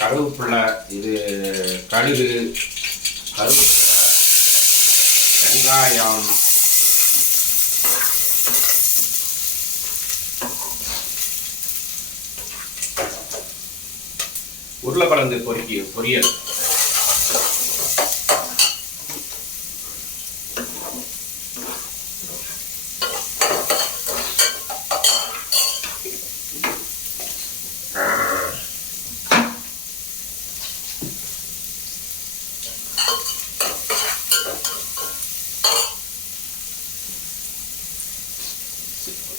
கருவேப்பிலை, இது கடுகு, கருவேப்பிலை, வெங்காயம், உருளைக்கிழங்கு பொரியல்,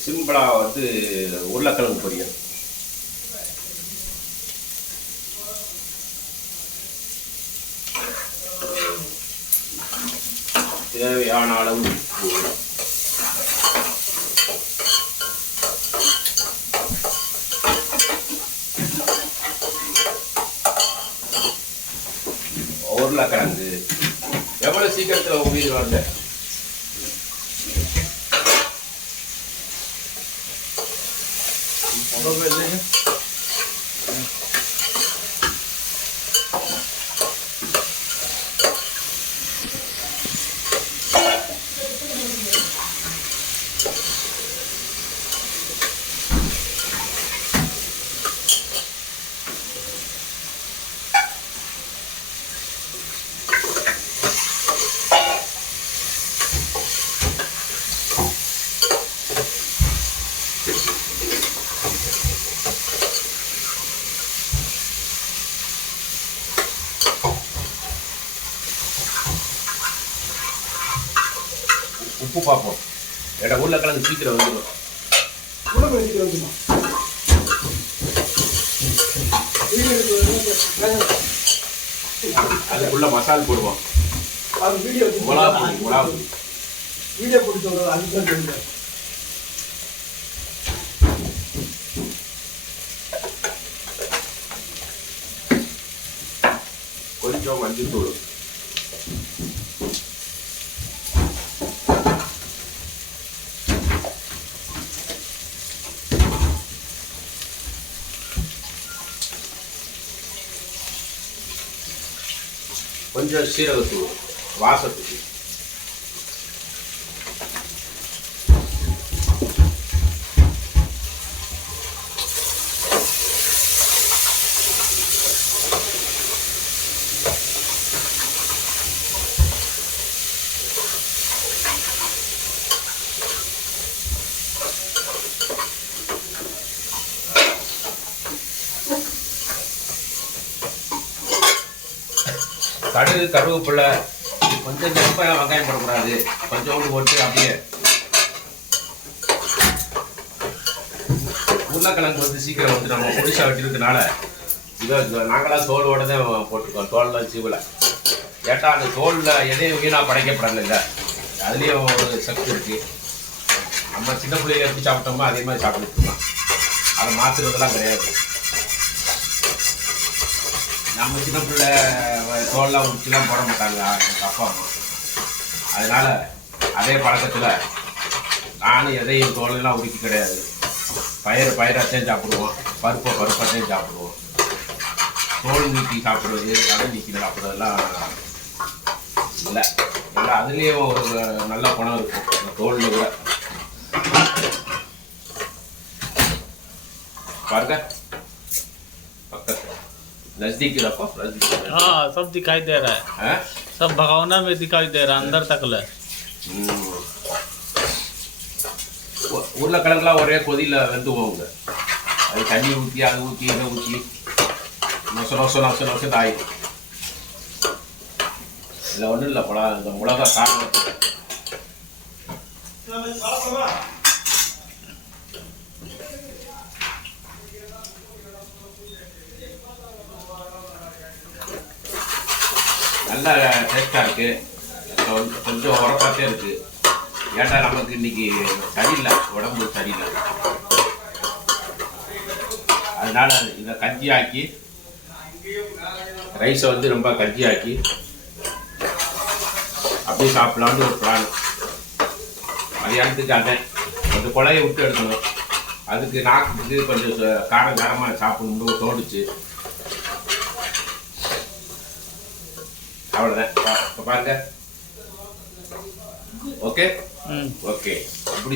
சிம்பிளாக வந்து உருளைக்கிழங்கு பொரியல். தேவையான அளவு உப்பு, உருளைக்கிழங்கு. எவ்வளோ சீக்கிரத்தில் உங்க வீடு வரல? உப்பு பார்ப்போம். உருளைக்கிழங்கு சீக்கிரம் வந்துடும். அதுக்குள்ள மசால் போடுவோம். கொஞ்சம் மஞ்சள் தூள், கொஞ்சம் சீரகத்தூள் வாசத்துக்கு, கடுகு, கருவேப்பிலை, கொஞ்சம் ரொம்ப வெங்காயம் போடக்கூடாது, கொஞ்சோண்டு போட்டு அப்படியே. உருளைக்கிழங்கு வந்து சீக்கிரம் வந்து நம்ம புதுசாக வெட்டிருக்கனால இதை நாங்களாம் தோலோட தான் போட்டிருக்கோம். தோல்லாம் சீவலை ஏட்டா அந்த தோலில் எதையும் வீணாக படைக்கப்படல. அதுலேயும் ஒரு சக்தி இருக்குது. நம்ம சின்ன பிள்ளைங்க எப்படி சாப்பிட்டோமோ அதே மாதிரி சாப்பிட்டுருக்கோம். அதை மாற்றுறதுலாம் கிடையாது. நம்ம சின்ன பிள்ளை தோல்லாம் உரிச்சுலாம் போட மாட்டாங்க எங்கள் அப்பா அம்மா. அதனால் அதே பழக்கத்தில் நானும் எதையும் தோலெல்லாம் உரிக்க கிடையாது. பயிராத்தையும் சாப்பிடுவோம், பருப்பாத்தையும் சாப்பிடுவோம். தோல் நீக்கி சாப்பிட்றது, அதை நீக்கி சாப்பிட்றதெல்லாம் இல்லை. இல்லை, அதுலேயும் ஒரு நல்ல குணம் இருக்கும் அந்த தோலில் கூட. பாருங்க पक्का नजदीक रखो, नजदीक। हाँ सब दिखाई दे रहा है, सब भगवना में दिखाई दे रहा है अंदर तक ले। உருளைக்கிழங்குலாம் ஒரே கொதியில் வெந்து போகுங்க. அது தண்ணி ஊற்றி அதை ஊற்றி இதை ஊற்றி நொசம் ஆயிடும். இதில் ஒன்றும் இல்லை, இந்த மிளகா காரம் நல்லா டேஸ்ட்டாக இருக்குது. கொஞ்சம் உரப்பாட்டே இருக்குது. ஏட்டா நமக்கு இன்னைக்கு சரியில்லை, உடம்பு சரியில்லை. அதனால இதை கஞ்சி ஆக்கி, ரைஸை வந்து ரொம்ப கஞ்சி ஆக்கி அப்படியே சாப்பிட்லான்னு ஒரு பிளான். மதியானத்துக்கு அதை கொஞ்சம் கொலையை விட்டு எடுக்கணும். அதுக்கு நாக்குக்கு கொஞ்சம் காரமாக சாப்பிடணும்னு தோணுச்சு. அவ்வளோதான். இப்போ பாருங்க. ஓகே ம் ஓகே. அப்படி